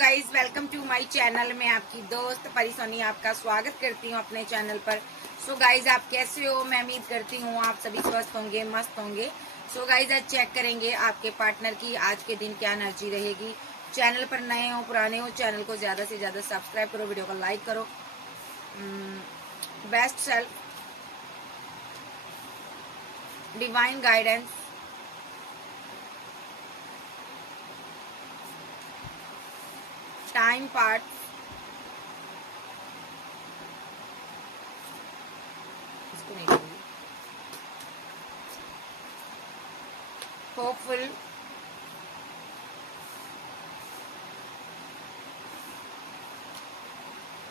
Guys welcome to my channel. मैं आपकी दोस्त परी सोनी आपका स्वागत करती हूँ अपने चैनल पर। सो गाइज आप कैसे हो? मैं उम्मीद करती हूँ आप सभी स्वस्थ होंगे, मस्त होंगे। सो गाइज आज चेक करेंगे आपके पार्टनर की आज के दिन क्या एनर्जी रहेगी। चैनल पर नए हो पुराने हो, चैनल को ज्यादा से ज्यादा सब्सक्राइब करो, वीडियो को लाइक करो। Best self, divine guidance, time part, इसको नहीं करूँगी, hopeful,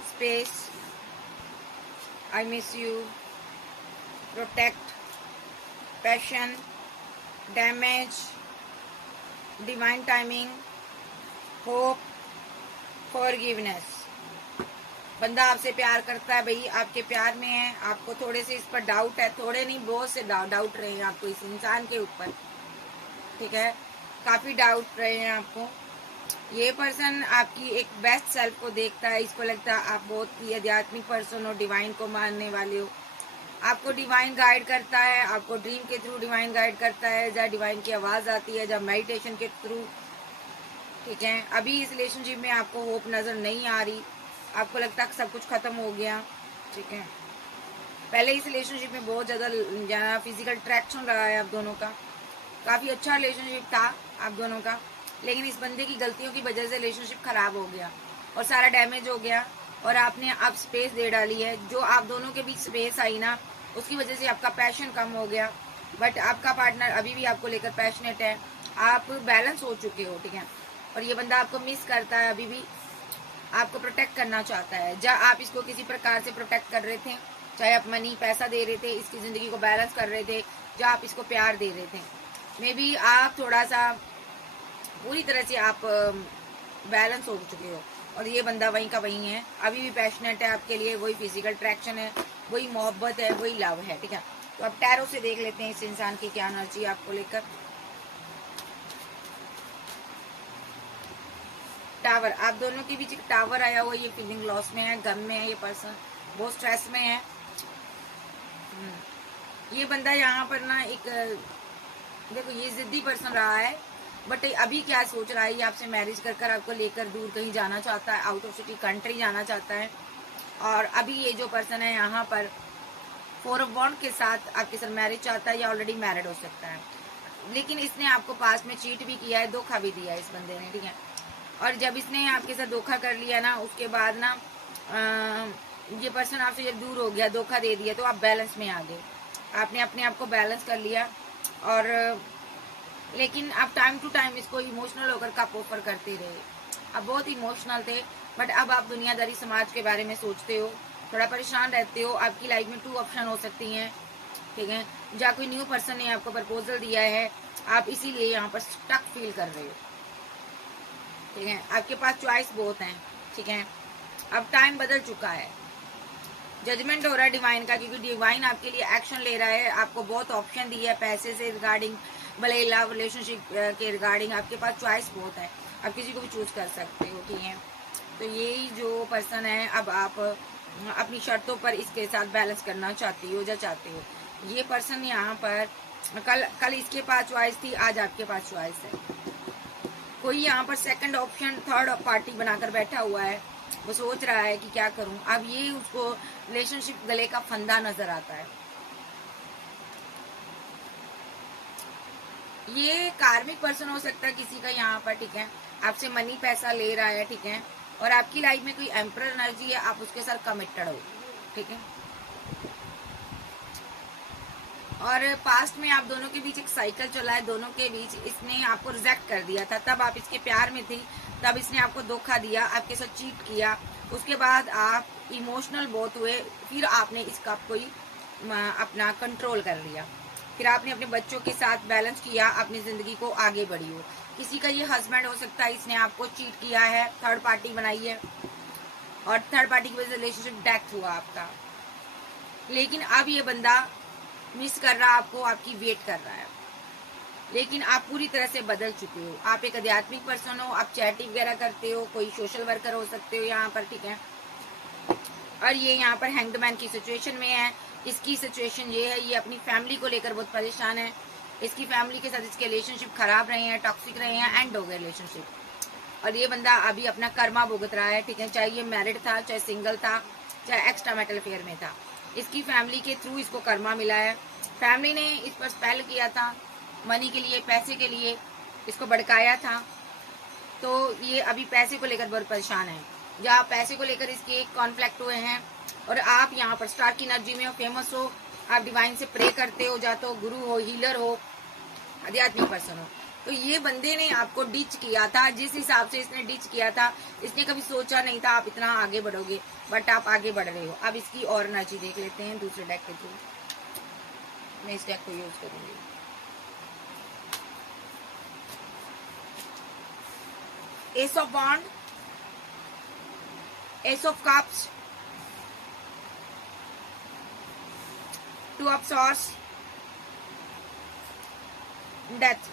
space, I miss you, protect, passion, damage, divine timing, hope, forgiveness. बंदा आपसे प्यार करता है भाई, आपके प्यार में है, आपको थोड़े से इस पर डाउट है, थोड़े नहीं बहुत से डाउट रहे हैं आपको इस इंसान के ऊपर, ठीक है, काफी डाउट रहे हैं आपको। ये पर्सन आपकी एक बेस्ट सेल्फ को देखता है, इसको लगता है आप बहुत ही आध्यात्मिक पर्सन हो, डिवाइन को मानने वाले हो। आपको डिवाइन गाइड करता है, आपको ड्रीम के थ्रू डिवाइन गाइड करता है, जब डिवाइन की आवाज आती है, जब मेडिटेशन के थ्रू, ठीक है। अभी इस रिलेशनशिप में आपको होप नजर नहीं आ रही, आपको लगता है सब कुछ खत्म हो गया, ठीक है। पहले इस रिलेशनशिप में बहुत ज्यादा फिजिकल अट्रैक्शन रहा है आप दोनों का, काफी अच्छा रिलेशनशिप था आप दोनों का, लेकिन इस बंदे की गलतियों की वजह से रिलेशनशिप खराब हो गया और सारा डैमेज हो गया और आपने अब स्पेस दे डाली है। जो आप दोनों के बीच स्पेस आई ना, उसकी वजह से आपका पैशन कम हो गया, बट आपका पार्टनर अभी भी आपको लेकर पैशनेट है, आप बैलेंस हो चुके हो, ठीक है। और ये बंदा आपको मिस करता है, अभी भी आपको प्रोटेक्ट करना चाहता है। जब आप इसको किसी प्रकार से प्रोटेक्ट कर रहे थे, चाहे आप मनी पैसा दे रहे थे, इसकी जिंदगी को बैलेंस कर रहे थे, जब आप इसको प्यार दे रहे थे, मे बी आप थोड़ा सा पूरी तरह से आप बैलेंस हो चुके हो और ये बंदा वहीं का वहीं है, अभी भी पैशनेट है आपके लिए, वही फिजिकल अट्रैक्शन है, वही मोहब्बत है, वही लव है, ठीक है। तो अब टैरो से देख लेते हैं इस इंसान की क्या एनर्जी आपको लेकर। टावर, आप दोनों के बीच एक टावर आया हुआ, ये फीलिंग लॉस में है, गम में है, ये पर्सन बहुत स्ट्रेस में है। ये बंदा यहाँ पर ना एक देखो ये जिद्दी पर्सन रहा है, बट अभी क्या सोच रहा है, ये आपसे मैरिज कर आपको लेकर दूर कहीं जाना चाहता है, आउट ऑफ सिटी कंट्री जाना चाहता है। और अभी ये जो पर्सन है यहाँ पर 4 ऑफ वॉन्ड के साथ आपके साथ मैरिज चाहता है या ऑलरेडी मैरिड हो सकता है, लेकिन इसने आपको पास में चीट भी किया है, धोखा भी दिया है इस बंदे ने, ठीक है। और जब इसने आपके साथ धोखा कर लिया ना, उसके बाद ना ये पर्सन आपसे जब दूर हो गया, धोखा दे दिया, तो आप बैलेंस में आ गए, आपने अपने आप को बैलेंस कर लिया। और लेकिन आप टाइम टू टाइम इसको इमोशनल होकर कप ऑफर करते रहे, आप बहुत इमोशनल थे, बट अब आप दुनियादारी समाज के बारे में सोचते हो, थोड़ा परेशान रहते हो। आपकी लाइफ में 2 ऑप्शन हो सकती हैं, ठीक है। जहाँ कोई न्यू पर्सन ने आपको प्रपोजल दिया है, आप इसीलिए यहाँ पर स्टक फील कर रहे हो, ठीक है। आपके पास चॉइस बहुत हैं, ठीक है। अब टाइम बदल चुका है, जजमेंट हो रहा है डिवाइन का, क्योंकि डिवाइन आपके लिए एक्शन ले रहा है, आपको बहुत ऑप्शन दी है पैसे से रिगार्डिंग, भले लव रिलेशनशिप के रिगार्डिंग, आपके पास चॉइस बहुत है, आप किसी को भी चूज कर सकते हो, ठीक है। तो यही जो पर्सन है, अब आप अपनी शर्तों पर इसके साथ बैलेंस करना चाहती हो या चाहते हो। ये पर्सन यहाँ पर कल इसके पास चॉइस थी, आज आपके पास चॉइस है। कोई यहाँ पर सेकंड ऑप्शन, थर्ड पार्टी बनाकर बैठा हुआ है, वो सोच रहा है कि क्या करूं। अब ये उसको रिलेशनशिप गले का फंदा नजर आता है। ये कार्मिक पर्सन हो सकता है किसी का यहाँ पर, ठीक है, आपसे मनी पैसा ले रहा है, ठीक है। और आपकी लाइफ में कोई एम्परर एनर्जी है, आप उसके साथ कमिटेड हो, ठीक है। और पास्ट में आप दोनों के बीच एक साइकिल चला है, दोनों के बीच इसने आपको रिजेक्ट कर दिया था, तब आप इसके प्यार में थी, तब इसने आपको धोखा दिया, आपके साथ चीट किया, उसके बाद आप इमोशनल बहुत हुए, फिर आपने इसका कोई अपना कंट्रोल कर लिया, फिर आपने अपने बच्चों के साथ बैलेंस किया, अपनी जिंदगी को आगे बढ़ी हो। किसी का ये हस्बैंड हो सकता है, इसने आपको चीट किया है, थर्ड पार्टी बनाई है और थर्ड पार्टी की वजह से रिलेशनशिप डेथ हुआ आपका। लेकिन अब ये बंदा मिस कर रहा है आपको, आपकी वेट कर रहा है, लेकिन आप पूरी तरह से बदल चुके हो। आप एक आध्यात्मिक पर्सन हो, आप चैरिटी वगैरह करते हो, कोई सोशल वर्कर हो सकते हो यहाँ पर, ठीक है। और ये यहाँ पर हैंग्ड मैन की सिचुएशन में है। इसकी सिचुएशन ये है, ये अपनी फैमिली को लेकर बहुत परेशान है। इसकी फैमिली के साथ इसके रिलेशनशिप खराब रहे हैं, टॉक्सिक रहे हैं, एंड हो गए रिलेशनशिप। और ये बंदा अभी अपना कर्मा भुगत रहा है, ठीक है। चाहे ये मैरिड था, चाहे सिंगल था, चाहे एक्स्ट्रा मैरिटल अफेयर में था, इसकी फैमिली के थ्रू इसको कर्मा मिला है। फैमिली ने इस पर स्पेल किया था, मनी के लिए, पैसे के लिए इसको भड़काया था। तो ये अभी पैसे को लेकर बहुत परेशान है, या पैसे को लेकर इसके कॉन्फ्लिक्ट हुए हैं। और आप यहाँ पर स्टार की एनर्जी में हो, फेमस हो, आप डिवाइन से प्रे करते हो, या तो गुरु हो, हीलर हो, आध्यात्मिक पर्सन हो। तो ये बंदे ने आपको डिच किया था, जिस हिसाब से इसने डिच किया था, इसने कभी सोचा नहीं था आप इतना आगे बढ़ोगे, बट आप आगे बढ़ रहे हो। अब इसकी और एनर्जी देख लेते हैं दूसरे डेक के थ्रू। मैं इस डेक को यूज करूंगी। Ace of wands, ace of cups, two of swords, death,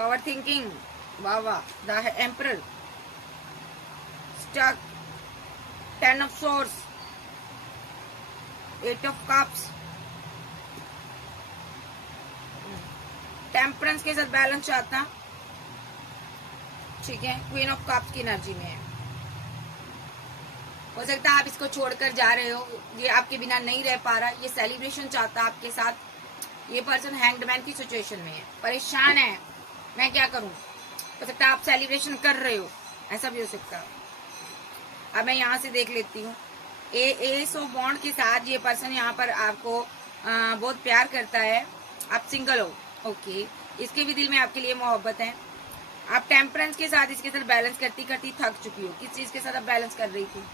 overthinking, वाह वाह, the emperor, stuck, 10 of swords, 8 of cups, temperance के साथ बैलेंस चाहता, ठीक है। क्वीन ऑफ कप्स की एनर्जी में है। हो सकता है आप इसको छोड़कर जा रहे हो, ये आपके बिना नहीं रह पा रहा, ये सेलिब्रेशन चाहता आपके साथ। ये पर्सन हैंग्ड मैन की सिचुएशन में है, परेशान है, मैं क्या करूं। हो सकता है आप सेलिब्रेशन कर रहे हो, ऐसा भी हो सकता है। अब मैं यहाँ से देख लेती हूँ। एस ऑफ वॉन्ड के साथ ये पर्सन यहाँ पर आपको बहुत प्यार करता है। आप सिंगल हो, ओके। इसके भी दिल में आपके लिए मोहब्बत है। आप टेम्परेंस के साथ इसके साथ बैलेंस करती करती थक चुकी हो। किस चीज के साथ आप बैलेंस कर रही थी?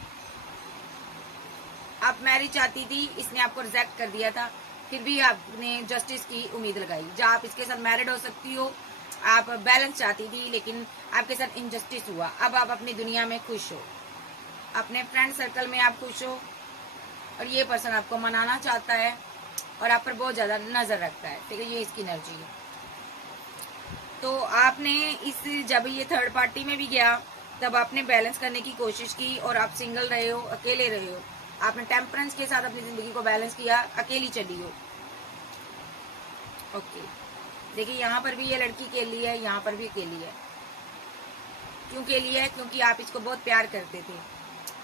आप मैरिज चाहती थी, इसने आपको रिजेक्ट कर दिया था, फिर भी आपने जस्टिस की उम्मीद लगाई। जहाँ आप इसके साथ मैरिड हो सकती हो, आप बैलेंस चाहती थी, लेकिन आपके साथ इनजस्टिस हुआ। अब आप अपनी दुनिया में खुश हो, अपने फ्रेंड सर्कल में आप खुश हो, और ये पर्सन आपको मनाना चाहता है और आप पर बहुत ज्यादा नजर रखता है, ठीक है। ये इसकी एनर्जी है। तो आपने इस जब ये थर्ड पार्टी में भी गया, तब आपने बैलेंस करने की कोशिश की, और आप सिंगल रहे हो, अकेले रहे हो। आपने टेम्परेंस के साथ अपनी जिंदगी को बैलेंस किया, अकेली चली हो, ओके। देखिए यहाँ पर भी ये लड़की अकेली है, यहाँ पर भी अकेली है। क्यों अकेली है? क्योंकि आप इसको बहुत प्यार करते थे।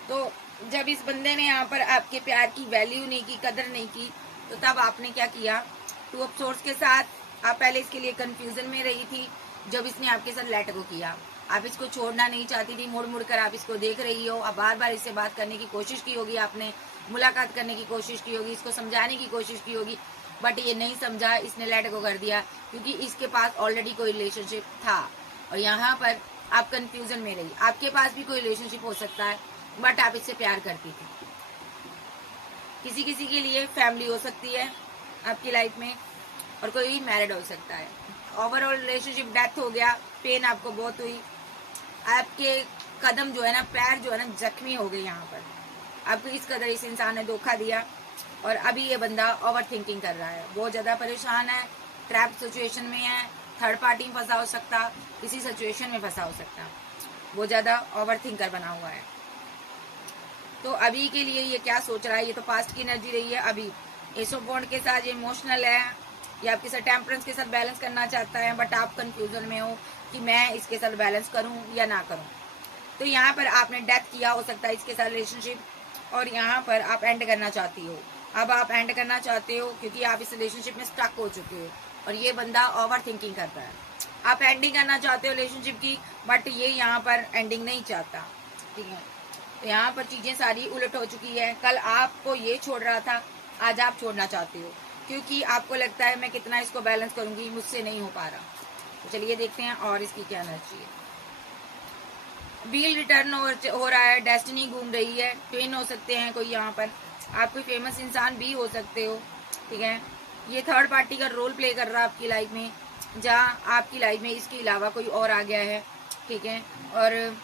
तो जब इस बंदे ने यहाँ पर आपके प्यार की वैल्यू नहीं की, कदर नहीं की, तो तब आपने क्या किया? 2 ऑफ सोर्ड्स के साथ आप पहले इसके लिए कंफ्यूजन में रही थी। जब इसने आपके साथ लेट गो किया, आप इसको छोड़ना नहीं चाहती थी, मुड़ मुड़ कर आप इसको देख रही हो, आप बार बार इससे बात करने की कोशिश की होगी, आपने मुलाकात करने की कोशिश की होगी, इसको समझाने की कोशिश की होगी, बट ये नहीं समझा, इसने लेट गो कर दिया, क्योंकि इसके पास ऑलरेडी कोई रिलेशनशिप था। और यहाँ पर आप कंफ्यूजन में रही। आपके पास भी कोई रिलेशनशिप हो सकता है, बट आप इससे प्यार करती थी। किसी किसी के लिए फैमिली हो सकती है आपकी लाइफ में, और कोई मैरिड हो सकता है। ओवरऑल रिलेशनशिप डेथ हो गया, पेन आपको बहुत हुई, आपके कदम जो है ना, पैर जो है ना, जख्मी हो गए। यहाँ पर आपको इस कदर इस इंसान ने धोखा दिया, और अभी ये बंदा ओवर थिंकिंग कर रहा है, बहुत ज्यादा परेशान है, ट्रैप सिचुएशन में है, थर्ड पार्टी में फंसा हो सकता, किसी सिचुएशन में फंसा हो सकता, बहुत ज्यादा ओवर थिंकर बना हुआ है। तो अभी के लिए ये क्या सोच रहा है? ये तो पास्ट की एनर्जी रही है। अभी एस ऑफ वॉन्ड के साथ ये इमोशनल है, ये आपके साथ टेम्परेंस के साथ बैलेंस करना चाहता है, बट आप कंफ्यूजन में हो कि मैं इसके साथ बैलेंस करूं या ना करूं। तो यहाँ पर आपने डेथ किया, हो सकता है इसके साथ रिलेशनशिप, और यहाँ पर आप एंड करना चाहती हो। अब आप एंड करना चाहते हो क्योंकि आप इस रिलेशनशिप में स्टक हो चुके हो, और ये बंदा ओवर थिंकिंग करता है। आप एंडिंग करना चाहते हो रिलेशनशिप की, बट ये यहाँ पर एंडिंग नहीं चाहता, ठीक है। तो यहाँ पर चीजें सारी उलट हो चुकी है। कल आपको ये छोड़ रहा था, आज आप छोड़ना चाहते हो, क्योंकि आपको लगता है मैं कितना इसको बैलेंस करूंगी, मुझसे नहीं हो पा रहा। तो चलिए देखते हैं और इसकी क्या एनर्जी है। व्हील रिटर्न हो रहा है, डेस्टिनी घूम रही है, ट्विन हो सकते हैं कोई, यहाँ पर आप कोई फेमस इंसान भी हो सकते हो, ठीक है। ये थर्ड पार्टी का रोल प्ले कर रहा है आपकी लाइफ में, जहाँ आपकी लाइफ में इसके अलावा कोई और आ गया है, ठीक है। और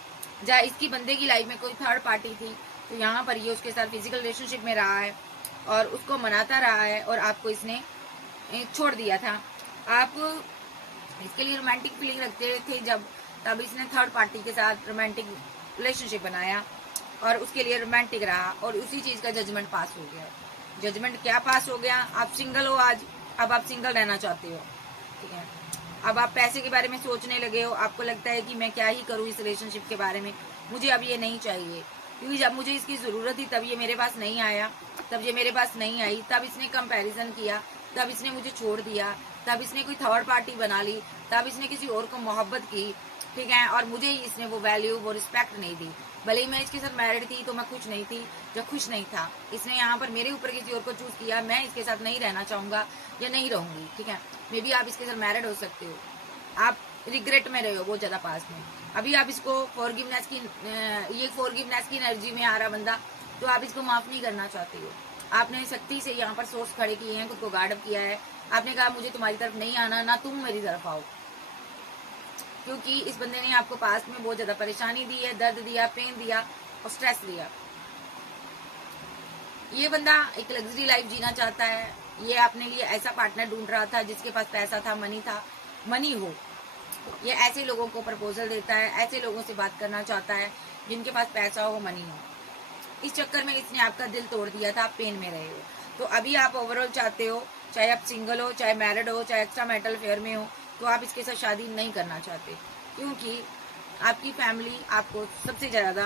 जहाँ इसकी बंदे की लाइफ में कोई थर्ड पार्टी थी, तो यहाँ पर ये उसके साथ फिजिकल रिलेशनशिप में रहा है और उसको मनाता रहा है, और आपको इसने छोड़ दिया था। आप इसके लिए रोमांटिक फीलिंग रखते थे जब, तब इसने थर्ड पार्टी के साथ रोमांटिक रिलेशनशिप बनाया और उसके लिए रोमांटिक रहा और उसी चीज का जजमेंट पास हो गया। जजमेंट क्या पास हो गया? आप सिंगल हो आज, अब आप सिंगल रहना चाहते हो, ठीक है। अब आप पैसे के बारे में सोचने लगे हो, आपको लगता है कि मैं क्या ही करूं इस रिलेशनशिप के बारे में, मुझे अब ये नहीं चाहिए, क्योंकि जब मुझे इसकी जरूरत थी तब ये मेरे पास नहीं आया, तब ये मेरे पास नहीं आई, तब इसने कंपैरिजन किया, तब इसने मुझे छोड़ दिया, तब इसने कोई थर्ड पार्टी बना ली, तब इसने किसी और को मोहब्बत की, ठीक है, और मुझे इसने वो वैल्यू, वो रिस्पेक्ट नहीं दी। भले ही मैं इसके साथ मैरिड थी तो मैं खुश नहीं थी, जब खुश नहीं था इसने यहाँ पर मेरे ऊपर किसी और को चूज किया, मैं इसके साथ नहीं रहना चाहूंगा या नहीं रहूंगी, ठीक है। मे बी आप इसके साथ मैरिड हो सकते हो, आप रिग्रेट में रहे हो बहुत ज्यादा पास में, अभी आप इसको फॉरगिवनेस की, ये फॉरगिवनेस की एनर्जी में आ रहा बंदा, तो आप इसको माफ नहीं करना चाहते हो। आपने सख्ती से यहाँ पर सोर्स खड़े किए हैं, खुद को गार्ड अप किया है, आपने कहा मुझे तुम्हारी तरफ नहीं आना, ना तुम मेरी तरफ आओ, क्योंकि इस बंदे ने आपको पास में बहुत ज्यादा परेशानी दी है, दर्द दिया, पेन दिया और स्ट्रेस दिया। ये बंदा एक लग्जरी लाइफ जीना चाहता है, ये अपने लिए ऐसा पार्टनर ढूंढ रहा था जिसके पास पैसा था, मनी हो। ये ऐसे लोगों को प्रपोजल देता है, ऐसे लोगों से बात करना चाहता है जिनके पास पैसा हो, मनी हो। इस चक्कर में इसने आपका दिल तोड़ दिया था, आप पेन में रहे हो। तो अभी आप ओवरऑल चाहते हो, चाहे आप सिंगल हो, चाहे मैरिड हो, चाहे एक्स्ट्रा मैरिटल अफेयर में हो, तो आप इसके साथ शादी नहीं करना चाहते, क्योंकि आपकी फैमिली आपको सबसे ज्यादा,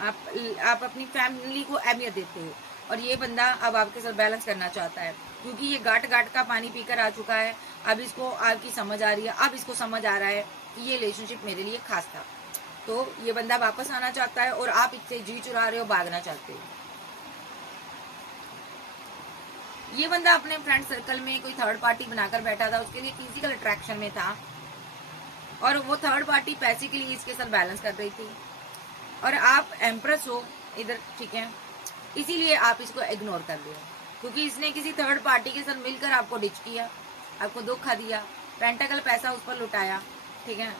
आप अपनी फैमिली को अहमियत देते हो। और ये बंदा अब आपके साथ बैलेंस करना चाहता है, क्योंकि ये गाट गाट का पानी पीकर आ चुका है। अब इसको आपकी समझ आ रही है, अब इसको समझ आ रहा है कि ये रिलेशनशिप मेरे लिए खास था। तो ये बंदा वापस आना चाहता है और आप इससे जी चुरा रहे हो, भागना चाहते हो। ये बंदा अपने फ्रेंड सर्कल में कोई थर्ड पार्टी बनाकर बैठा था, उसके लिए फिजिकल अट्रैक्शन में था, और वो थर्ड पार्टी पैसे के लिए इसके साथ बैलेंस कर रही थी, और आप एम्प्रेस हो इधर, ठीक है, इसीलिए आप इसको इग्नोर कर रहे हो, क्योंकि इसने किसी थर्ड पार्टी के साथ मिलकर आपको डिच किया, आपको धोखा दिया, पेंटाकल पैसा उस पर लुटाया, ठीक है।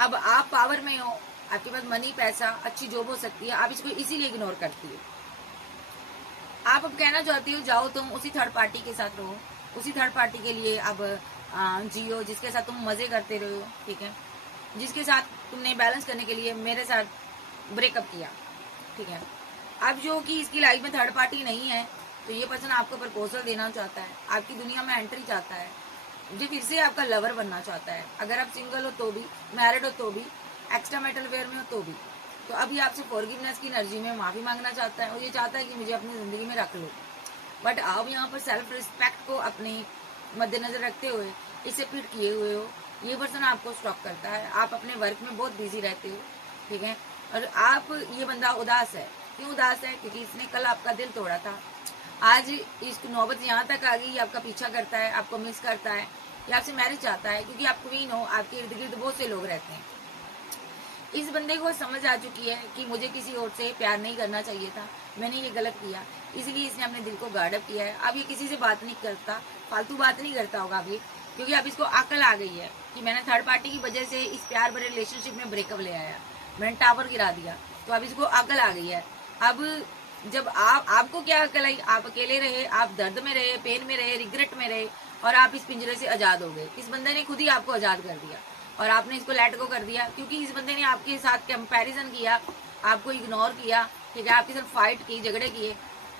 अब आप पावर में हो, आपके पास मनी, पैसा, अच्छी जॉब हो सकती है, आप इसको इसीलिए इग्नोर करती हो। आप अब कहना चाहती हो जाओ तुम उसी थर्ड पार्टी के साथ रहो, उसी थर्ड पार्टी के लिए अब जियो, जिसके साथ तुम मजे करते रहो, ठीक है, जिसके साथ तुमने बैलेंस करने के लिए मेरे साथ ब्रेकअप किया, ठीक है। अब जो कि इसकी लाइफ में थर्ड पार्टी नहीं है, तो ये पर्सन आपको प्रपोजल देना चाहता है, आपकी दुनिया में एंट्री चाहता है, जो फिर से आपका लवर बनना चाहता है। अगर आप सिंगल हो तो भी, मैरिड हो तो भी, एक्स्ट्रा मैरिटल अफेयर में हो तो भी, तो अभी आपसे फॉरगिवनेस की एनर्जी में माफी मांगना चाहता है और ये चाहता है कि मुझे अपनी जिंदगी में रख लो। बट आप यहाँ पर सेल्फ रिस्पेक्ट को अपने मद्देनजर रखते हुए इसे फिट किए हुए हो। ये पर्सन आपको स्टॉक करता है, आप अपने वर्क में बहुत बिजी रहते हो, ठीक है, और आप, ये बंदा उदास है। क्यों उदास है? क्योंकि इसने कल आपका दिल तोड़ा था, आज इस नौबत यहाँ तक आ गई, आपका पीछा करता है, आपको मिस करता है, या आपसे मैरिज चाहता है, क्योंकि आप क्वीन हो, आपके इर्द गिर्द बहुत से लोग रहते हैं। इस बंदे को समझ आ चुकी है कि मुझे किसी और से प्यार नहीं करना चाहिए था, मैंने ये गलत किया, इसलिए इसने अपने दिल को गार्ड अप किया है। अब ये किसी से बात नहीं करता, फालतू बात नहीं करता होगा अभी, क्योंकि अब इसको अकल आ गई है कि मैंने थर्ड पार्टी की वजह से इस प्यार भरे रिलेशनशिप में ब्रेकअप ले आया, मैंने टावर गिरा दिया, तो अब इसको अकल आ गई है। अब जब आपको क्या अकल आई? आप अकेले रहे, आप दर्द में रहे, पेन में रहे, रिग्रेट में रहे, और आप इस पिंजरे से आजाद हो गए। इस बंदे ने खुद ही आपको आजाद कर दिया और आपने इसको लेट गो कर दिया, क्योंकि इस बंदे ने आपके साथ कंपैरिजन किया, आपको इग्नोर किया, ठीक है, आपके साथ फाइट की, झगड़े किए,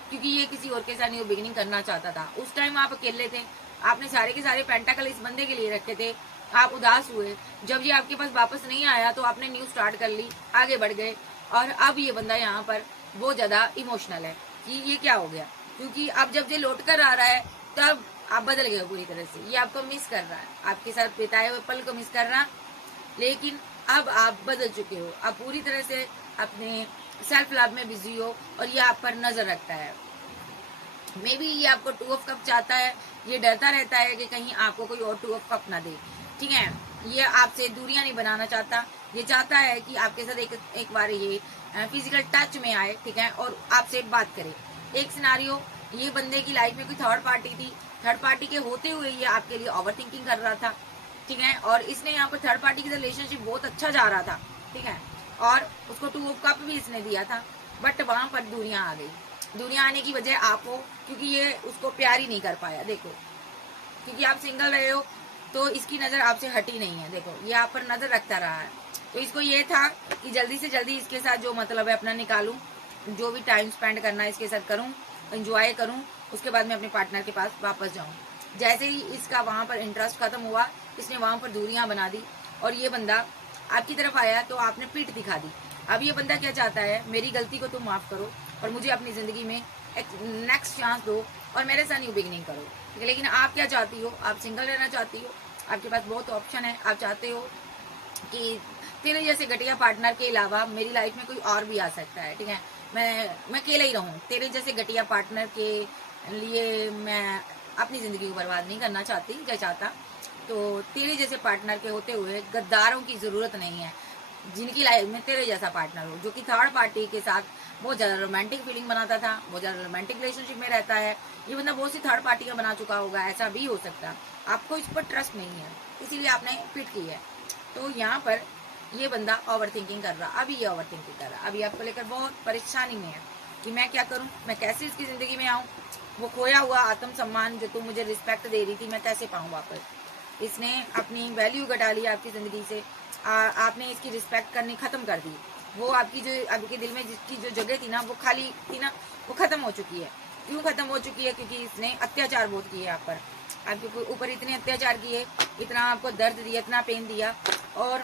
क्योंकि ये किसी और के साथ न्यू बिगिनिंग करना चाहता था। उस टाइम आप अकेले थे, आपने सारे के सारे पेंटाकल इस बंदे के लिए रखे थे, आप उदास हुए, जब ये आपके पास वापस नहीं आया तो आपने न्यू स्टार्ट कर ली, आगे बढ़ गए, और अब ये बंदा यहाँ पर बहुत ज्यादा इमोशनल है कि ये क्या हो गया, क्योंकि अब जब ये लौट कर आ रहा है तब आप बदल गए पूरी तरह से। ये आपको मिस कर रहा है, आपके साथ बिताए हुए पल को मिस कर रहा, लेकिन अब आप बदल चुके हो, आप पूरी तरह से अपने सेल्फ लव में बिजी हो, और ये आप पर नजर रखता है। मे बी ये आपको 2 ऑफ कप चाहता है, ये डरता रहता है कि कहीं आपको कोई और 2 ऑफ कप ना दे, ठीक है। ये आपसे दूरियां नहीं बनाना चाहता, ये चाहता है कि आपके साथ एक बार ये फिजिकल टच में आए, ठीक है, और आपसे बात करे। एक सिनारियो, ये बंदे की लाइफ में कोई थर्ड पार्टी थी, थर्ड पार्टी के होते हुए ये आपके लिए ओवर थिंकिंग कर रहा था, ठीक है, और इसने यहाँ पर थर्ड पार्टी की रिलेशनशिप बहुत अच्छा जा रहा था, ठीक है, और उसको 2 ऑफ कप भी इसने दिया था, बट वहां पर दूरियां आ गई। दूरियां आने की वजह आप हो, क्योंकि ये उसको प्यार ही नहीं कर पाया। देखो, क्योंकि आप सिंगल रहे हो तो इसकी नज़र आपसे हटी नहीं है। देखो ये आप पर नज़र रखता रहा है। तो इसको ये था कि जल्दी से जल्दी इसके साथ जो मतलब है अपना निकालूं, जो भी टाइम स्पेंड करना है इसके साथ करूं, एंजॉय करूं, उसके बाद मैं अपने पार्टनर के पास वापस जाऊं। जैसे ही इसका वहां पर इंटरेस्ट खत्म हुआ, इसने वहां पर दूरियां बना दी और ये बंदा आपकी तरफ आया तो आपने पीठ दिखा दी। अब ये बंदा क्या चाहता है, मेरी गलती को तुम माफ करो और मुझे अपनी जिंदगी में एक नेक्स्ट चांस दो और मेरे साथ न्यू बिगिनिंग करो, ठीक है। लेकिन आप क्या चाहती हो, आप सिंगल रहना चाहती हो, आपके पास बहुत ऑप्शन है। आप चाहते हो कि तेरे जैसे घटिया पार्टनर के अलावा मेरी लाइफ में कोई और भी आ सकता है, ठीक है। मैं अकेला ही रहूं, तेरे जैसे घटिया पार्टनर के लिए मैं अपनी जिंदगी को बर्बाद नहीं करना चाहती क्या चाहता। तो तेरे जैसे पार्टनर के होते हुए गद्दारों की जरूरत नहीं है, जिनकी लाइफ में तेरे जैसा पार्टनर हो, जो कि थर्ड पार्टी के साथ बहुत ज्यादा रोमांटिक फीलिंग बनाता था, बहुत ज्यादा रोमांटिक रिलेशनशिप में रहता है। ये बंदा बहुत सी थर्ड पार्टियां बना चुका होगा, ऐसा भी हो सकता है। आपको इस पर ट्रस्ट नहीं है, इसीलिए आपने फिट की है। तो यहाँ पर ये बंदा ओवर थिंकिंग कर रहा, अभी ये ओवर थिंकिंग कर रहा, अभी आपको लेकर बहुत परेशानी में है कि मैं क्या करूं, मैं कैसे इसकी जिंदगी में आऊं, वो खोया हुआ आत्मसम्मान जो तुम मुझे रिस्पेक्ट दे रही थी मैं कैसे पाऊं वापस। इसने अपनी वैल्यू घटा ली आपकी जिंदगी से, आपने इसकी रिस्पेक्ट करनी खत्म कर दी। वो आपकी जो आपके दिल में जिसकी जो जगह थी ना, वो खाली थी ना, वो खत्म हो चुकी है। क्यों खत्म हो चुकी है? क्योंकि इसने अत्याचार बहुत किए आप पर, आपके ऊपर इतने अत्याचार किए, इतना आपको दर्द दिया, इतना पेन दिया, और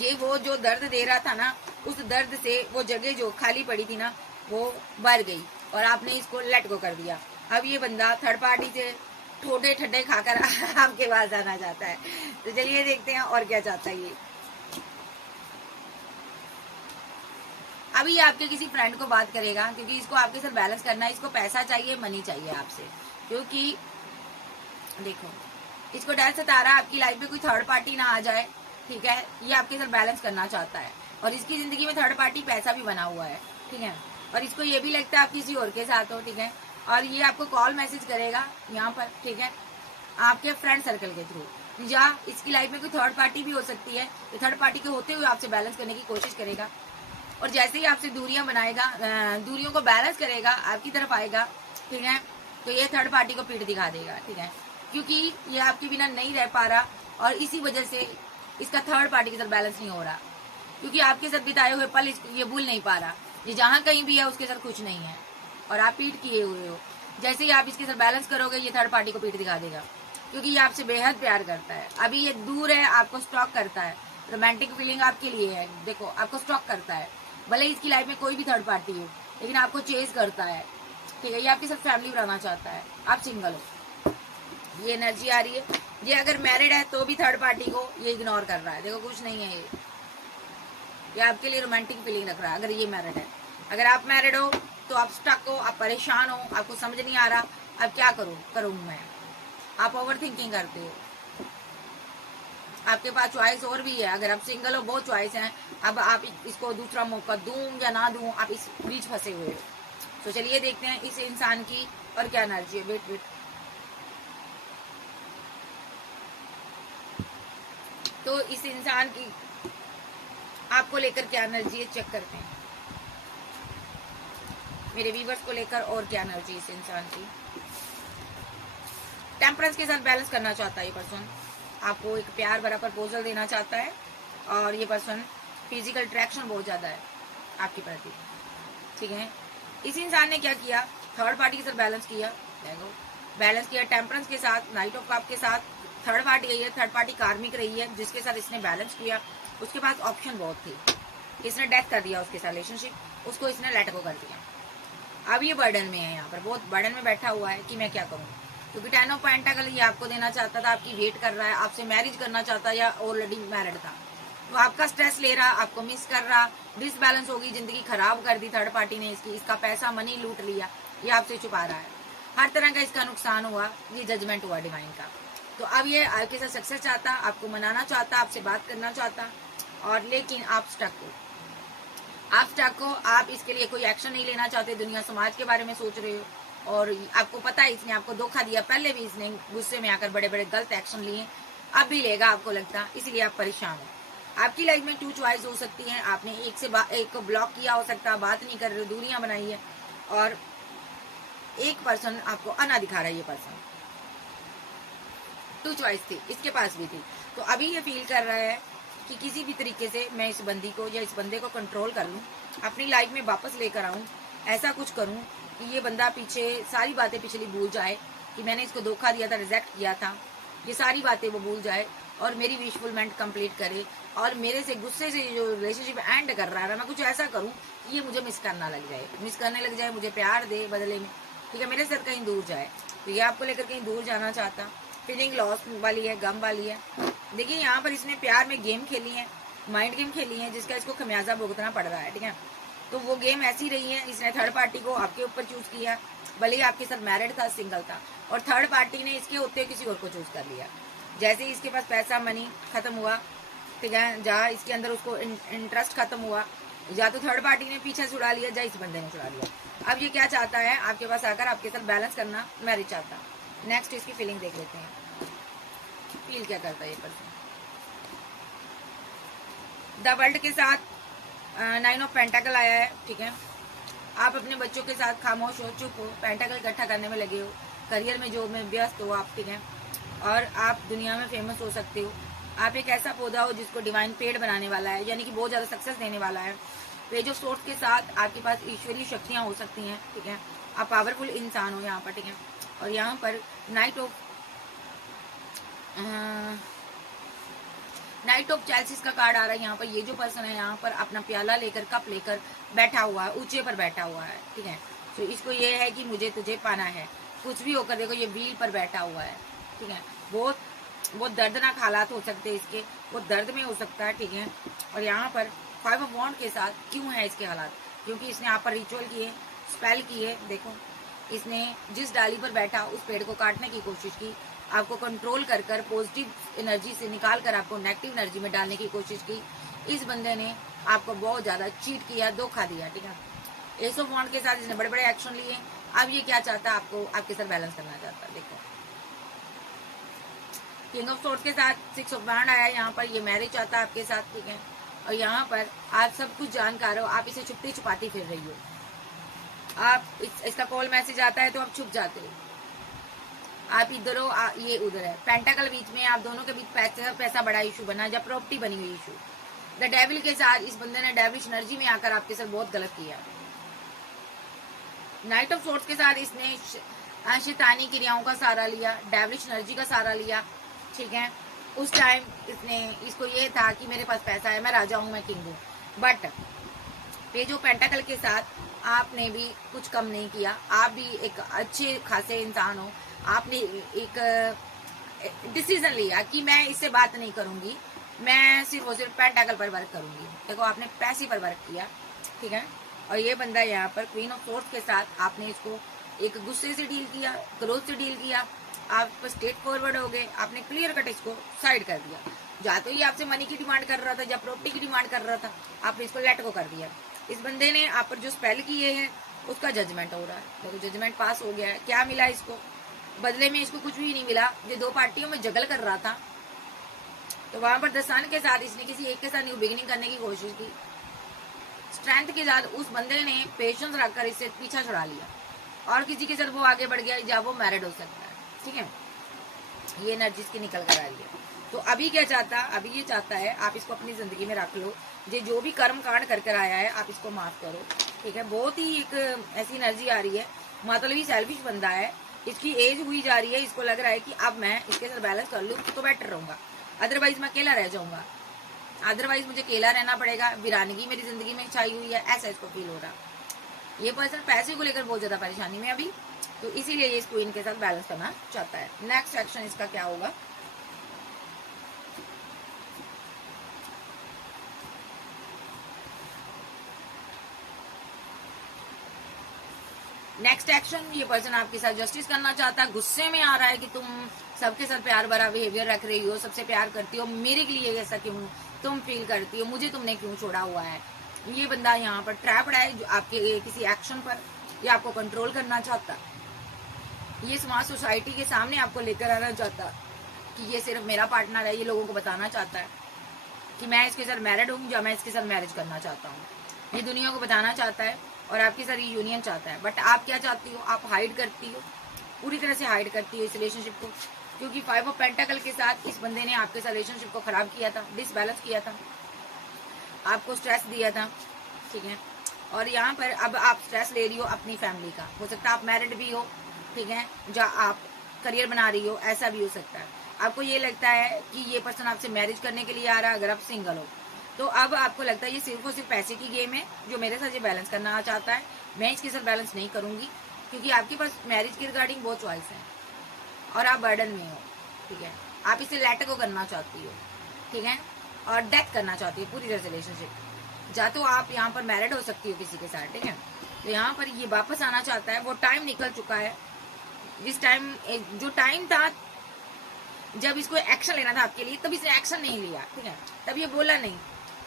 ये वो जो दर्द दे रहा था ना, उस दर्द से वो जगह जो खाली पड़ी थी ना, वो भर गई और आपने इसको लेट गो कर दिया। अब ये बंदा थर्ड पार्टी से ठोडे ठड्डे खाकर आपके पास आना चाहता है। तो चलिए देखते हैं और क्या चाहता है ये। अभी आपके किसी फ्रेंड को बात करेगा, क्योंकि इसको आपके साथ बैलेंस करना है। इसको पैसा चाहिए, मनी चाहिए आपसे, क्योंकि देखो इसको डर सता रहा है आपकी लाइफ में कोई थर्ड पार्टी ना आ जाए, ठीक है। ये आपके साथ बैलेंस करना चाहता है और इसकी जिंदगी में थर्ड पार्टी पैसा भी बना हुआ है, ठीक है। और इसको ये भी लगता है आप किसी और के साथ हो, ठीक है। और ये आपको कॉल मैसेज करेगा यहाँ पर, ठीक है, आपके फ्रेंड सर्कल के थ्रू, या इसकी लाइफ में कोई थर्ड पार्टी भी हो सकती है। तो थर्ड पार्टी के होते हुए आपसे बैलेंस करने की कोशिश करेगा और जैसे ही आपसे दूरियां बनाएगा, दूरियों को बैलेंस करेगा, आपकी तरफ आएगा, ठीक है, तो ये थर्ड पार्टी को पीठ दिखा देगा, ठीक है। क्योंकि ये आपके बिना नहीं रह पा रहा और इसी वजह से इसका थर्ड पार्टी के साथ बैलेंस नहीं हो रहा, क्योंकि आपके साथ बिताए हुए पल ये भूल नहीं पा रहा। ये जहां कहीं भी है उसके साथ कुछ नहीं है और आप पीठ किए हुए हो। जैसे ही आप इसके साथ बैलेंस करोगे, ये थर्ड पार्टी को पीठ दिखा देगा, क्योंकि ये आपसे बेहद प्यार करता है। अभी ये दूर है, आपको स्टॉक करता है, रोमांटिक फीलिंग आपके लिए है, देखो आपको स्टॉक करता है। भले इसकी लाइफ में कोई भी थर्ड पार्टी हो, लेकिन आपको चेज करता है, ठीक है। ये आपके साथ फैमिली बनाना चाहता है, आप सिंगल हो, ये एनर्जी आ रही है। ये अगर मैरिड है तो भी थर्ड पार्टी को ये इग्नोर कर रहा है, देखो कुछ नहीं है। ये आपके लिए रोमांटिक फीलिंग रख रहा है अगर ये मैरिड है। अगर आप मैरिड हो तो आप स्टक हो, आप परेशान हो, आपको समझ नहीं आ रहा अब क्या करूं मैं, आप ओवर थिंकिंग करते हो। आपके पास चॉइस और भी है, अगर आप सिंगल हो बहुत चॉइस है। अब आप इसको दूसरा मौका दूं या ना दूं, आप इस बीच फंसे हुए हो। तो चलिए देखते हैं इस इंसान की और क्या एनर्जी है। वेट तो इस इंसान की आपको लेकर क्या एनर्जी है, चेक करते हैं मेरे व्यूवर्स को लेकर और क्या एनर्जी इस इंसान की। टेम्परेंस के साथ बैलेंस करना चाहता है ये पर्सन, आपको एक प्यार भरा प्रपोजल देना चाहता है और ये पर्सन फिजिकल अट्रैक्शन बहुत ज्यादा है आपके प्रति, ठीक है। इस इंसान ने क्या किया, थर्ड पार्टी के साथ बैलेंस किया टेम्परेंस के साथ, नाइट ऑफ कप के साथ। थर्ड पार्टी है, थर्ड पार्टी कार्मिक रही है जिसके साथ इसने बैलेंस किया। उसके पास ऑप्शन बहुत थी, इसने डेथ कर दिया उसके साथ रिलेशनशिप, उसको इसने लेट गो कर दिया। अब ये बर्डन में है, यहाँ पर बहुत बर्डन में बैठा हुआ है कि मैं क्या करूँ, क्योंकि 10 ऑफ पेंटाकल ये आपको देना चाहता था, आपकी वेट कर रहा है, आपसे मैरिज करना चाहता है या ऑलरेडी मैरिड था, तो आपका स्ट्रेस ले रहा, आपको मिस कर रहा, डिसबैलेंस होगी, जिंदगी खराब कर दी थर्ड पार्टी ने इसकी, इसका पैसा मनी लूट लिया, ये आपसे छुपा रहा है, हर तरह का इसका नुकसान हुआ, ये जजमेंट हुआ डिवाइन का। तो अब ये आपके साथ सक्सेस चाहता, आपको मनाना चाहता, आपसे बात करना चाहता, और लेकिन आप स्टक हो, आप इसके लिए कोई एक्शन नहीं लेना चाहते, दुनिया समाज के बारे में सोच रहे हो और आपको पता है इसने आपको धोखा दिया, पहले भी इसने गुस्से में आकर बड़े बड़े गलत एक्शन लिए, अब भी लेगा आपको लगता, इसलिए आप परेशान हो। आपकी लाइफ में 2 चॉइस हो सकती हैं, आपने एक को ब्लॉक किया हो सकता है, बात नहीं कर रहे, दूरियां बनाई है, और एक पर्सन आपको अना दिखा रहा है। ये पर्सन टू चॉइस थी, इसके पास भी थी। तो अभी ये फील कर रहा है कि किसी भी तरीके से मैं इस बंदी को या इस बंदे को कंट्रोल कर लूँ, अपनी लाइफ में वापस लेकर आऊँ, ऐसा कुछ करूँ कि ये बंदा पीछे सारी बातें पिछली भूल जाए, कि मैंने इसको धोखा दिया था, रिजेक्ट किया था, ये सारी बातें वो भूल जाए और मेरी विशफुलमेंट कंप्लीट करे, और मेरे से गुस्से से जो रिलेशनशिप एंड कर रहा है, मैं कुछ ऐसा करूँ कि ये मुझे मिस करना लग जाए, मिस करने लग जाए, मुझे प्यार दे बदले में, ठीक है, मेरे साथ कहीं दूर जाए। तो ये आपको लेकर कहीं दूर जाना चाहता, फीलिंग लॉस वाली है, गम वाली है। देखिए यहाँ पर इसने प्यार में गेम खेली है, माइंड गेम खेली है, जिसका इसको खमियाजा भुगतना पड़ रहा है, ठीक है। तो वो गेम ऐसी रही है, इसने थर्ड पार्टी को आपके ऊपर चूज किया, भले ही आपके साथ मैरिड था, सिंगल था, और थर्ड पार्टी ने इसके होते किसी और को चूज कर लिया। जैसे ही इसके पास पैसा मनी खत्म हुआ, ठीक है, जहाँ इसके अंदर उसको इंटरेस्ट खत्म हुआ, या तो थर्ड पार्टी ने पीछे छुड़ा लिया, या इस बंदे ने छुड़ा लिया। अब ये क्या चाहता है, आपके पास आकर आपके साथ बैलेंस करना मैरिज चाहता। नेक्स्ट इसकी फीलिंग देख लेते हैं, फील क्या करता है ये पर्सन। द वर्ल्ड के साथ 9 ऑफ पेंटाकल आया है, ठीक है। आप अपने बच्चों के साथ खामोश हो, चुप हो, पेंटाकल इकट्ठा करने में लगे हो, करियर में जॉब में व्यस्त हो आप, ठीक है, और आप दुनिया में फेमस हो सकते हो। आप एक ऐसा पौधा हो जिसको डिवाइन पेड़ बनाने वाला है, यानी कि बहुत ज़्यादा सक्सेस देने वाला है। पेज ऑफ सोर्स के साथ आपके पास ईश्वरीय शक्तियाँ हो सकती हैं, ठीक है, आप पावरफुल इंसान हो यहाँ पर, ठीक है। और यहाँ पर नाइट ऑफ चैल्सिस का कार्ड आ रहा है यहाँ पर। ये जो पर्सन है यहाँ पर अपना प्याला लेकर, कप लेकर बैठा हुआ है, ऊंचे पर बैठा हुआ है, ठीक है। तो इसको ये है कि मुझे तुझे पाना है, कुछ भी होकर देखो ये व्हील पर बैठा हुआ है, ठीक है। बहुत दर्दनाक हालात हो सकते हैं इसके, वो दर्द में हो सकता है, ठीक है। और यहाँ पर 5 ऑफ वॉन्ड के साथ क्यों है इसके हालात, क्योंकि इसने यहाँ पर रिचुअल किए, स्पेल किए। देखो इसने जिस डाली पर बैठा उस पेड़ को काटने की कोशिश की, आपको कंट्रोल कर कर पॉजिटिव एनर्जी से निकाल कर आपको नेगेटिव एनर्जी में डालने की कोशिश की। इस बंदे ने आपको बहुत ज्यादा चीट किया, धोखा दिया, ठीक है। एस ऑफ वॉन्ड के साथ इसने बड़े बड़े एक्शन लिए। अब ये क्या चाहता है, आपको आपके साथ बैलेंस करना चाहता है। देखो किंग ऑफ सोर्ड्स के साथ 6 ऑफ वॉन्ड आया यहाँ पर, ये मैरिज चाहता है आपके साथ, ठीक है। और यहाँ पर आप सब कुछ जानकार हो, आप इसे छुपती छुपाती फिर रही हो। आप इसका कॉल मैसेज आता है तो आप छुप जाते हो, आप इधर हो, ये उधर है। पेंटाकल बीच में, आप दोनों के बीच पैसा बड़ा इशू बना, जब प्रॉपर्टी बनी हुई इशू। द डेविल के साथ इस बंदे ने डेविश एनर्जी में आकर आपके साथ बहुत गलत किया। नाइट ऑफ सोर्ड्स के साथ इसने शैतानी क्रियाओं का सहारा लिया, डेविश एनर्जी का सहारा लिया, ठीक है। उस टाइम इसको ये था कि मेरे पास पैसा है, मैं राजा हूँ, मैं किंग हूँ। बट पेज ऑफ पेंटाकल के साथ आपने भी कुछ कम नहीं किया, आप भी एक अच्छे खासे इंसान हो। आपने एक डिसीजन लिया कि मैं इससे बात नहीं करूंगी, मैं सिर्फ और सिर्फ पेंटाकल पर वर्क करूंगी। देखो आपने पैसे पर वर्क किया, ठीक है। और ये बंदा यहाँ पर क्वीन ऑफ सोर्ड्स के साथ आपने इसको एक गुस्से से डील किया, क्रोध से डील किया, आप स्ट्रेट फॉरवर्ड हो गए, आपने क्लियर कट इसको साइड कर दिया। या तो ये आपसे मनी की डिमांड कर रहा था, या प्रॉपर्टी की डिमांड कर रहा था, आपने इसको लेट को कर दिया। इस बंदे ने आप पर जो स्पेल किए हैं उसका जजमेंट हो रहा है। देखो जजमेंट पास हो गया है। क्या मिला इसको बदले में? इसको कुछ भी नहीं मिला। ये 2 पार्टियों में जगल कर रहा था, तो वहां पर दसान के साथ इसने किसी एक के साथ न्यू बिगिनिंग करने की कोशिश की। स्ट्रेंथ के साथ उस बंदे ने पेशेंस रखकर इससे पीछा छुड़ा लिया, और किसी के साथ वो आगे बढ़ गया जब वो मैरिड हो सकता है, ठीक है। ये एनर्जी इसकी निकल कर आ रही है। तो अभी क्या चाहता, अभी ये चाहता है आप इसको अपनी जिंदगी में रख लो। ये जो भी कर्म कांड कर कर आया है आप इसको माफ करो, ठीक है। बहुत ही एक ऐसी एनर्जी आ रही है, मतलब ही सेल्फिश बंदा है। इसकी एज हुई जा रही है, इसको लग रहा है कि अब मैं इसके साथ बैलेंस कर लूँ तो बेटर रहूंगा, अदरवाइज मैं अकेला रह जाऊंगा, अदरवाइज मुझे अकेला रहना पड़ेगा, वीरानगी मेरी जिंदगी में छाई हुई है, ऐसा इसको फील हो रहा। ये पर्सन पैसे को लेकर बहुत ज्यादा परेशानी में अभी, तो इसीलिए ये इस क्वीन के साथ बैलेंस करना चाहता है। नेक्स्ट एक्शन इसका क्या होगा? नेक्स्ट एक्शन, ये पर्सन आपके साथ जस्टिस करना चाहता है। गुस्से में आ रहा है कि तुम सबके साथ प्यार भरा बिहेवियर रख रही हो, सबसे प्यार करती हो, मेरे के लिए ऐसा क्यों तुम फील करती हो, मुझे तुमने क्यों छोड़ा हुआ है। ये बंदा यहाँ पर ट्रैप्ड है जो आपके किसी एक्शन पर, ये आपको कंट्रोल करना चाहता। ये समाज सोसाइटी के सामने आपको लेकर आना चाहता कि ये सिर्फ मेरा पार्टनर है। ये लोगों को बताना चाहता है कि मैं इसके साथ मैरिड हूँ या मैं इसके साथ मैरिज करना चाहता हूँ। ये दुनिया को बताना चाहता है और आपके साथ यूनियन चाहता है। बट आप क्या चाहती हो? आप हाइड करती हो, पूरी तरह से हाइड करती हो इस रिलेशनशिप को, क्योंकि 5 ऑफ पेंटाकल के साथ इस बंदे ने आपके साथ रिलेशनशिप को खराब किया था, डिसबैलेंस किया था, आपको स्ट्रेस दिया था, ठीक है। और यहाँ पर अब आप स्ट्रेस ले रही हो अपनी फैमिली का, हो सकता है आप मैरिड भी हो, ठीक है, जहाँ आप करियर बना रही हो, ऐसा भी हो सकता है। आपको ये लगता है कि ये पर्सन आपसे मैरिज करने के लिए आ रहा है, अगर आप सिंगल हो तो अब आपको लगता है ये सिर्फ और सिर्फ पैसे की गेम है जो मेरे साथ ये बैलेंस करना चाहता है, मैं इसके साथ बैलेंस नहीं करूंगी, क्योंकि आपके पास मैरिज के रिगार्डिंग बहुत चॉइस है और आप बर्डन में हो, ठीक है। आप इसे लेट को करना चाहती हो, ठीक है, और डेथ करना चाहती हो पूरी तरह से रिलेशनशिप। या तो आप यहाँ पर मैरिड हो सकती हो किसी के साथ, ठीक है, तो यहाँ पर ये वापस आना चाहता है, वो टाइम निकल चुका है। जिस टाइम जो टाइम था जब इसको एक्शन लेना था आपके लिए, तब इसने एक्शन नहीं लिया, ठीक है, तब ये बोला नहीं।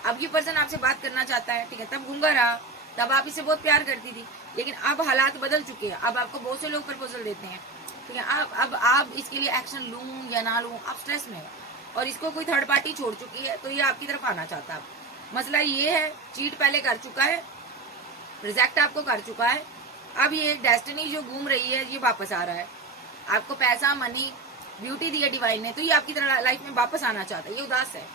अब ये पर्सन आपसे बात करना चाहता है, ठीक है, तब गूंगा रहा, तब आप इसे बहुत प्यार करती थी, लेकिन अब हालात बदल चुके हैं, अब आपको बहुत से लोग प्रपोजल देते हैं, ठीक है। अब आप इसके लिए एक्शन लूं या ना लूं, आप स्ट्रेस में हो और इसको कोई थर्ड पार्टी छोड़ चुकी है, तो ये आपकी तरफ आना चाहता है। मसला ये है, चीट पहले कर चुका है, रिजेक्ट आपको कर चुका है, अब ये डेस्टिनी जो घूम रही है ये वापस आ रहा है, आपको पैसा, मनी, ब्यूटी दी है डिवाइन ने, तो ये आपकी तरह लाइफ में वापस आना चाहता है। ये उदास है,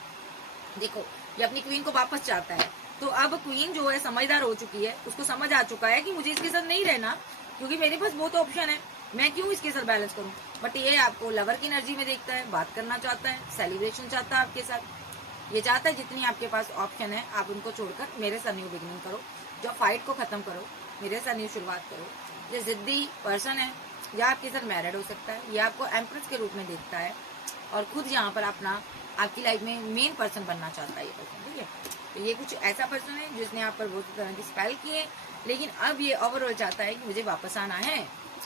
देखो, ये अपनी क्वीन को वापस चाहता है। तो अब क्वीन जो है समझदार हो चुकी है, उसको समझ आ चुका है कि मुझे इसके साथ नहीं रहना, क्योंकि मेरे पास बहुत ऑप्शन है, मैं क्यों इसके साथ बैलेंस करूं। बट ये आपको लवर की एनर्जी में देखता है, बात करना चाहता है, सेलिब्रेशन चाहता है आपके साथ। ये चाहता है जितनी आपके पास ऑप्शन है आप उनको छोड़कर मेरे साथ न्यू बिगिनिंग करो, जो फाइट को खत्म करो, मेरे साथ न्यू शुरुआत करो। ये जिद्दी पर्सन है, या आपके साथ मैरिड हो सकता है, या आपको एम्प्रेस के रूप में देखता है और खुद यहाँ पर अपना आपकी लाइफ में मेन पर्सन बनना चाहता है ये पर्सन, ठीक है। तो ये कुछ ऐसा पर्सन है जिसने आप पर बहुत तरह की स्पेल की है, लेकिन अब ये ओवरऑल चाहता है कि मुझे वापस आना है।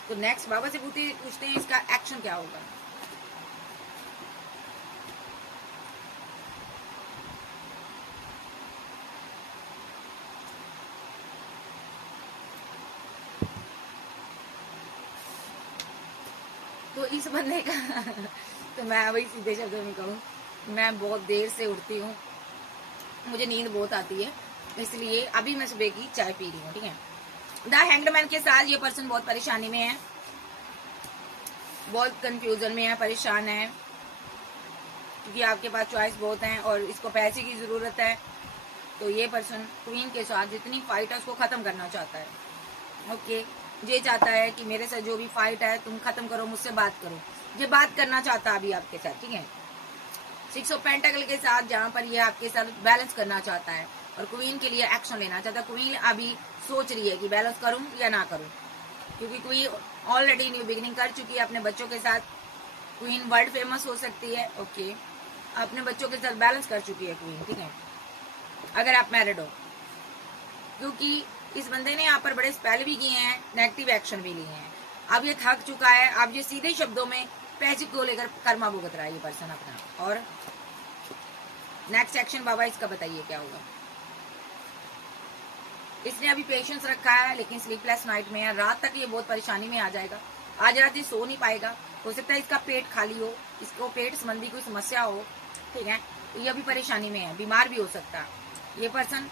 तो नेक्स्ट बाबा से पूछते हैं इसका एक्शन क्या होगा। तो इस बंदे का तो मैं वही सीधे शब्दों में कहूँ, मैं बहुत देर से उठती हूँ, मुझे नींद बहुत आती है, इसलिए अभी मैं सुबह की चाय पी रही हूँ, ठीक है। द हैंग्ड मैन के साथ ये पर्सन बहुत परेशानी में है, बहुत कंफ्यूजन में है, परेशान है, क्योंकि आपके पास चॉइस बहुत है और इसको पैसे की जरूरत है। तो ये पर्सन क्वीन के साथ जितनी फाइट है उसको खत्म करना चाहता है, ओके। ये चाहता है कि मेरे साथ जो भी फाइट है तुम खत्म करो, मुझसे बात करो, ये बात करना चाहता है अभी आपके साथ, ठीक है। 6 ऑफ पेंटाकल के साथ जहाँ पर ये आपके साथ बैलेंस करना चाहता है और क्वीन के लिए एक्शन लेना चाहता है। क्वीन अभी सोच रही है कि बैलेंस करूं या ना करूं, क्योंकि क्वीन ऑलरेडी न्यू बिगिनिंग कर चुकी है अपने बच्चों के साथ। क्वीन वर्ल्ड फेमस हो सकती है, ओके, अपने बच्चों के साथ बैलेंस कर चुकी है क्वीन, ठीक है, अगर आप मैरिड हो। क्योंकि इस बंदे ने यहाँ पर बड़े स्पेल भी किए हैं, नेगेटिव एक्शन भी लिए हैं, अब ये थक चुका है, अब ये सीधे शब्दों में पैसे को लेकर कर्मा भुगत रहा है ये पर्सन अपना। और नेक्स्ट एक्शन बाबा इसका बताइए क्या होगा। इसने अभी पेशेंस रखा है, लेकिन स्लीपलेस नाइट में है, रात तक ये बहुत परेशानी में आ जाएगा, आज रात ये सो नहीं पाएगा, हो सकता है इसका पेट खाली हो, इसको पेट संबंधी कोई समस्या हो, ठीक है, तो ये अभी परेशानी में है, बीमार भी हो सकता है ये पर्सन,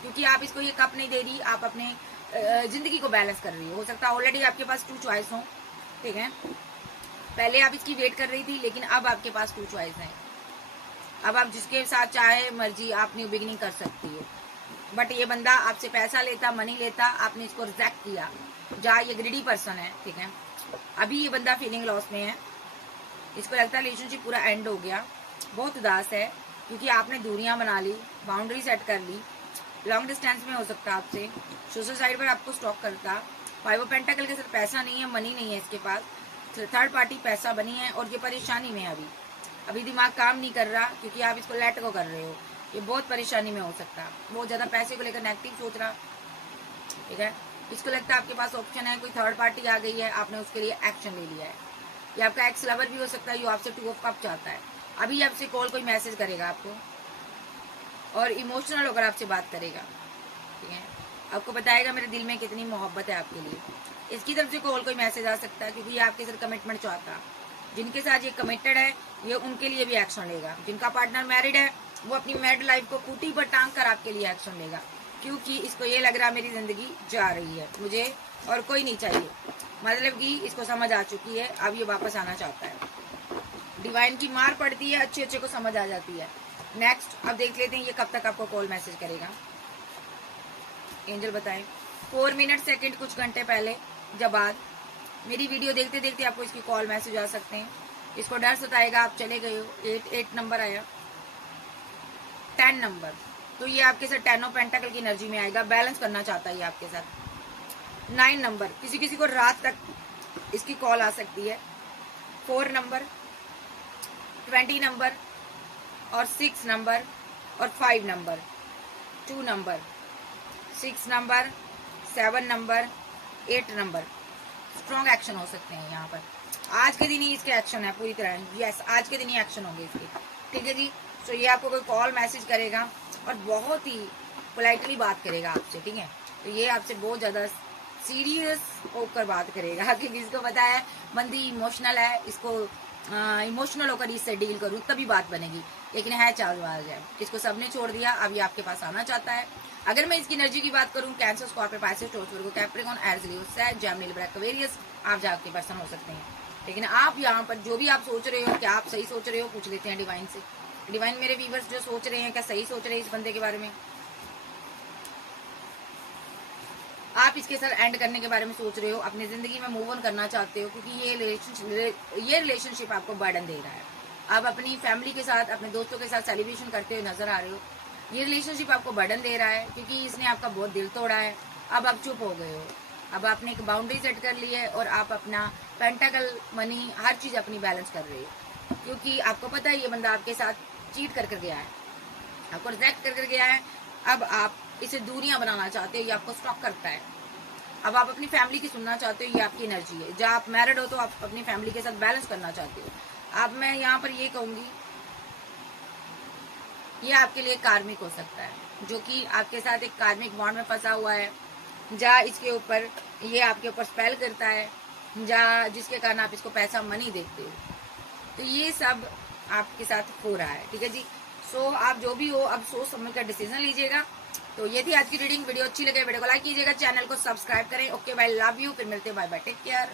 क्योंकि आप इसको ये कप नहीं दे रही, आप अपने जिंदगी को बैलेंस कर रही हो सकता है ऑलरेडी आपके पास 2 चॉइस हो, ठीक है। पहले आप इसकी वेट कर रही थी, लेकिन अब आपके पास 2 चॉइस है, अब आप जिसके साथ चाहे मर्जी आप न्यू बिगिनिंग कर सकती हो। बट ये बंदा आपसे पैसा लेता, मनी लेता, आपने इसको रिजेक्ट किया, जहाँ ये ग्रीडी पर्सन है, ठीक है। अभी ये बंदा फीलिंग लॉस में है, इसको लगता है रिलेशनशिप पूरा एंड हो गया, बहुत उदास है, क्योंकि आपने दूरियां बना ली, बाउंड्री सेट कर ली, लॉन्ग डिस्टेंस में हो सकता है आपसे, सोशल साइड पर आपको स्टॉक करता। 5 ऑफ पेंटाकल के साथ पैसा नहीं है, मनी नहीं है इसके पास, थर्ड पार्टी पैसा बनी है और ये परेशानी में है अभी दिमाग काम नहीं कर रहा, क्योंकि आप इसको लेट को कर रहे हो, ये बहुत परेशानी में हो सकता है, बहुत ज्यादा पैसे को लेकर नेगेटिव सोच रहा, ठीक है। इसको लगता है आपके पास ऑप्शन है, कोई थर्ड पार्टी आ गई है, आपने उसके लिए एक्शन ले लिया है। ये आपका एक्स लवर भी हो सकता है, जो आपसे 2 ऑफ कप चाहता है, अभी आपसे कॉल कोई मैसेज करेगा आपको और इमोशनल होकर आपसे बात करेगा, ठीक है, आपको बताएगा मेरे दिल में कितनी मोहब्बत है आपके लिए। इसकी तरफ से कॉल कोई मैसेज आ सकता है, क्योंकि ये आपके साथ कमिटमेंट चाहता है, जिनके साथ ये कमिटेड है ये उनके लिए भी एक्शन लेगा, जिनका पार्टनर मैरिड है वो अपनी मैरिड लाइफ को खूंटी पर टांग कर आपके लिए एक्शन लेगा, क्योंकि इसको ये लग रहा मेरी जिंदगी जा रही है, मुझे और कोई नहीं चाहिए, मतलब कि इसको समझ आ चुकी है, अब ये वापस आना चाहता है। डिवाइन की मार पड़ती है, अच्छे अच्छे को समझ आ जाती है। नेक्स्ट अब देख लेते हैं ये कब तक आपको कॉल मैसेज करेगा। एंजल बताएं। 4 मिनट सेकंड कुछ घंटे पहले जब बाद मेरी वीडियो देखते देखते आपको इसकी कॉल मैसेज आ सकते हैं। इसको डर सताएगा, आप चले गए हो। 8 नंबर आया, 10 नंबर, तो ये आपके साथ 10 ऑफ पेंटाकल की एनर्जी में आएगा, बैलेंस करना चाहता है ये आपके साथ। 9 नंबर, किसी किसी को रात तक इसकी कॉल आ सकती है। 4 नंबर, 20 नंबर और 6 नंबर और 5 number, 2 number, 6 number, 7 number, 8 number. Strong action हो सकते हैं यहाँ पर। आज के दिन ही इसके एक्शन है पूरी तरह। यस, आज के दिन ही एक्शन होंगे इसके। ठीक है जी। तो ये आपको कोई कॉल मैसेज करेगा और बहुत ही पोलाइटली बात करेगा आपसे। ठीक है, तो ये आपसे बहुत ज्यादा सीरियस होकर बात करेगा, क्योंकि इसको पता है बंदी इमोशनल है, इसको इमोशनल होकर इससे डील करूँ तभी बात बनेगी। लेकिन है चालबाज है, इसको सबने छोड़ दिया, अब ये आपके पास आना चाहता है। अगर मैं इसकी एनर्जी की बात करूं, कैंसर, स्कॉर्पियो, पाइसेस, टॉरस, वर्गो, कैप्रिकॉर्न, एरीज, लियो, सैज, जेमिनी, लिब्रा, एक्वेरियस, आप जाके पर्सन हो सकते हैं। लेकिन आप यहाँ पर जो भी आप सोच रहे हो, क्या आप सही सोच रहे हो, पूछ लेते हैं डिवाइन से। डिवाइन मेरे व्यूअर्स जो सोच रहे हैं, क्या सही सोच रहे हैं इस बंदे के बारे में? आप इसके साथ एंड करने के बारे में सोच रहे हो, अपनी जिंदगी में मूव ऑन करना चाहते हो, क्योंकि ये रिलेशनशिप आपको बर्डन दे रहा है। आप अपनी फैमिली के साथ, अपने दोस्तों के साथ सेलिब्रेशन करते हुए नजर आ रहे हो। ये रिलेशनशिप आपको बर्डन दे रहा है, क्योंकि इसने आपका बहुत दिल तोड़ा है। अब आप चुप हो गए हो, अब आपने एक बाउंड्री सेट कर ली है और आप अपना पेंटाकल, मनी, हर चीज अपनी बैलेंस कर रहे हो, क्योंकि आपको पता है ये बंदा आपके साथ चीट कर गया है, आपको रिजेक्ट कर गया है। अब आप इसे दूरियां बनाना चाहते हो, ये आपको स्टॉक करता है। अब आप अपनी फैमिली की सुनना चाहते हो, ये आपकी एनर्जी है। जब आप मैरिड हो तो आप अपनी फैमिली के साथ बैलेंस करना चाहते हो। अब मैं यहाँ पर ये कहूंगी, ये आपके लिए कार्मिक हो सकता है, जो कि आपके साथ एक कार्मिक बॉन्ड में फंसा हुआ है, जहाँ इसके ऊपर ये आपके ऊपर स्पेल करता है, जहाँ जिसके कारण आप इसको पैसा, मनी देते हो। तो ये सब आपके साथ हो रहा है। ठीक है जी। सो आप जो भी हो, अब सोच समझ कर डिसीजन लीजिएगा। तो ये थी आज की रीडिंग। वीडियो अच्छी लगे वीडियो को लाइक कीजिएगा, चैनल को सब्सक्राइब करें। Okay bye, love you. फिर मिलते हैं, बाय बाय, टेक केयर।